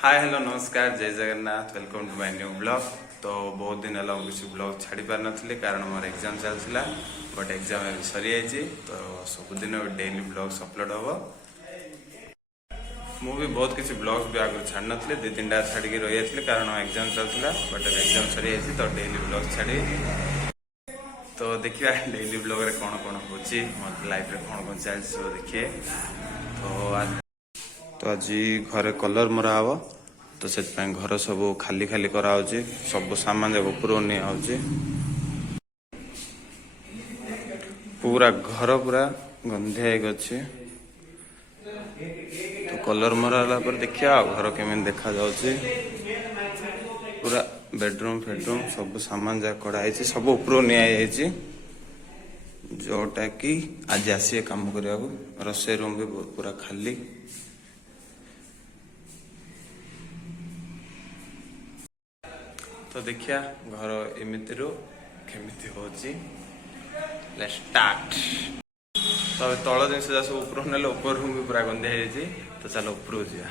हाय hello नमस्कार जय Jagannath welcome to my new blog. तो बहुत दिन है किसी ब्लॉग छाड़ी पार नी कारण मोर एग्जाम चलता बट एग्जाम सरी जाइए तो सबुदिन डेली ब्लॉग्स अपलोड हम। मु भी बहुत किसी ब्लॉग्स भी आगे छाड़ नी दु तीन टा छाड़ी रही जाती कारण एग्जाम चलता बट एग्जाम सरी जाइए तो डेली ब्लॉग छाड़ी। तो देखिए डेली ब्लॉग रे कौन कौन हो लाइफ रे कौन कौन चलती सब देखिए। तो आज घरे कलर मरा हम तो से घर सब खाली खाली कराऊँच सब सामान जब ऊपर निजी पूरा घर पूरा गंधिया गच्छे। तो कलर मरा पर देखिए घर केमी देखा जाऊँच पूरा बेडरूम फेडरूम सब सामान जहाँ कड़ाई सब ऊपर नि जोटा कि आज आसिए कम करने रोषे रूम भी पूरा खाली। तो देखिया घर एमती केमी हो स्टार्ट। तो तल जिन सब ऊपर ना ऊपर रूम भी पूरा गंधिया है तो चलो ऊपर जा।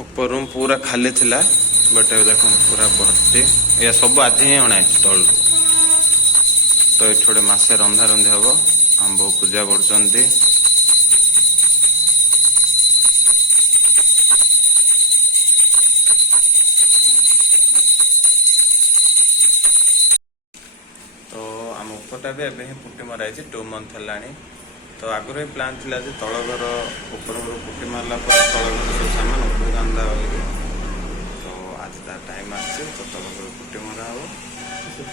ऊपर रूम पूरा खाली थिला बट देख पूरा भर्ती या सब आज ही अणाई तल। तो ये थोड़े मसे रंधा रंधि हम हम बहु पूजा कर। तो आम उपरटा भी एवं पुटी मराई 2 मंथ है। तो आगुरी प्लान थिला जे तल घर ऊपर घर पुटी मारला तल घर सब सामान ऊपर आंदा बोलिए। तो आज तार टाइम आसे तो तल घर पुटी मरा हम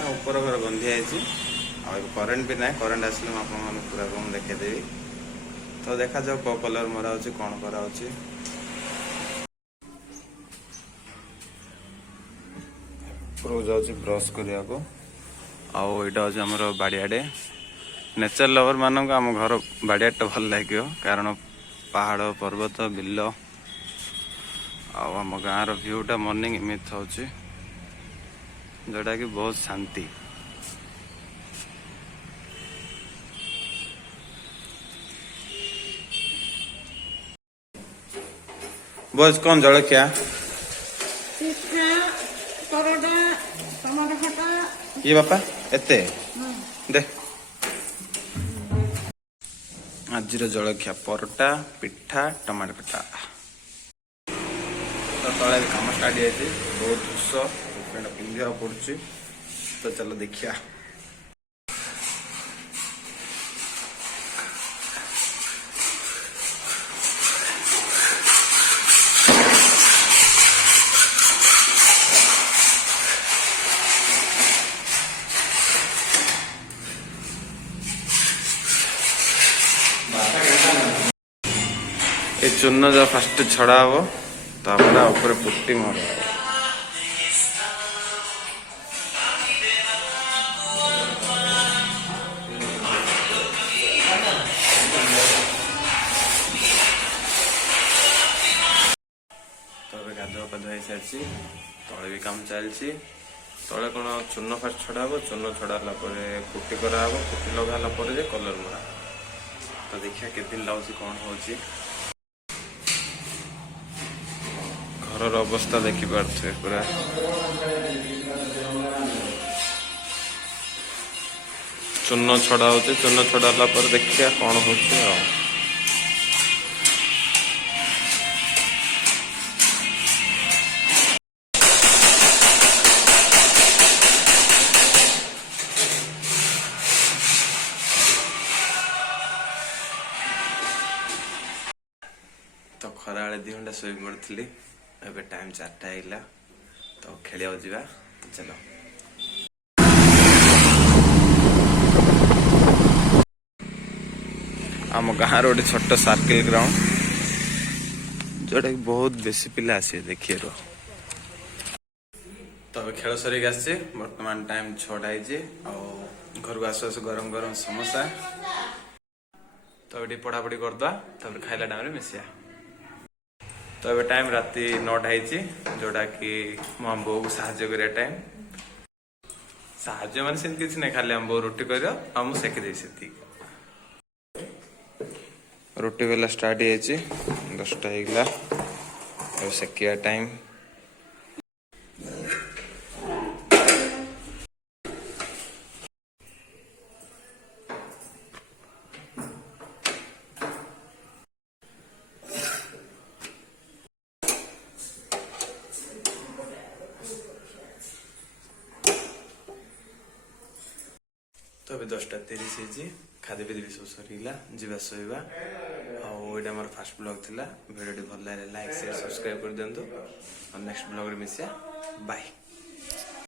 ऊपर घर गंधिया करेन्ट भी ना करेन्ट आसले मुझे पूरा रूम देखेदेवी। तो देखा जाओ कौ कलर मरा कौन करा जाऊँ ब्रश करने को। आईटा आमर बाड़ियाडे नेचर लवर मानक आम घर बाड़ियाटा भल लगे कारण पहाड़ पर्वत बिल आम गाँव भ्यूटा मॉर्निंग इमेज हो जोटा कि बहुत शांति। बस कौन जलखिया ये बापा एते दे आज जलखिया परटा पिठा टमाटर खटा। तो तले कम स्टार्ट जाइए बहुत दुष पिंधा पड़ुची। तो चलो देखिया ये चून जो फास्ट छड़ा हम तापर ऊपर पुट्टी मर। तो गाधुआ पाधुआ सारी तले भी काम चलती तले कौन चून फास्ट छड़ा हम चून छड़ा पुट्टी करा पुट्टी लगाला कलर मरा। तो देखिए केते दिन लगुच कौन हो घर अवस्था देखी पारे पूरा चून छड़ा हो चून छड़ाला देखिए कौन हो। तो खरा 2 घंटा शोई पड़ी एबे टाइम 4टा आइला तो खेलिया जा। तो चलो आम गाँव रोटे छोट सर्किल ग्राउंड जोटा कि बहुत बेसी पिला आसे देखिए रो। तो खेल सरिक आसे बर्तमान टाइम 6टा घर को आसु आसु गरम गरम समोसा। तो तो ये पढ़ापढ़ी करदा खाइला टाइम मिसिया। तो ये टाइम राति 9टा होती जोटा कि मो आम बो को साहाଯ୍य करिया टाइम साहाଯ୍य माने सेम किछ नै खाली आम बो रोटी करियो आ मु सेकी देई सेती रोटी बेला स्टार्ट होती 10टा होगला सेकिया टाइम। तो अभी 10:30 होती खादे पीदे भी सब सरला जीवा शोवा आईटा मोर फास्ट ब्लॉग थिला वीडियो भल लगे लाइक शेयर सब्सक्राइब कर दिंतु और नेक्स्ट ब्लॉग रे मिसिया बाय।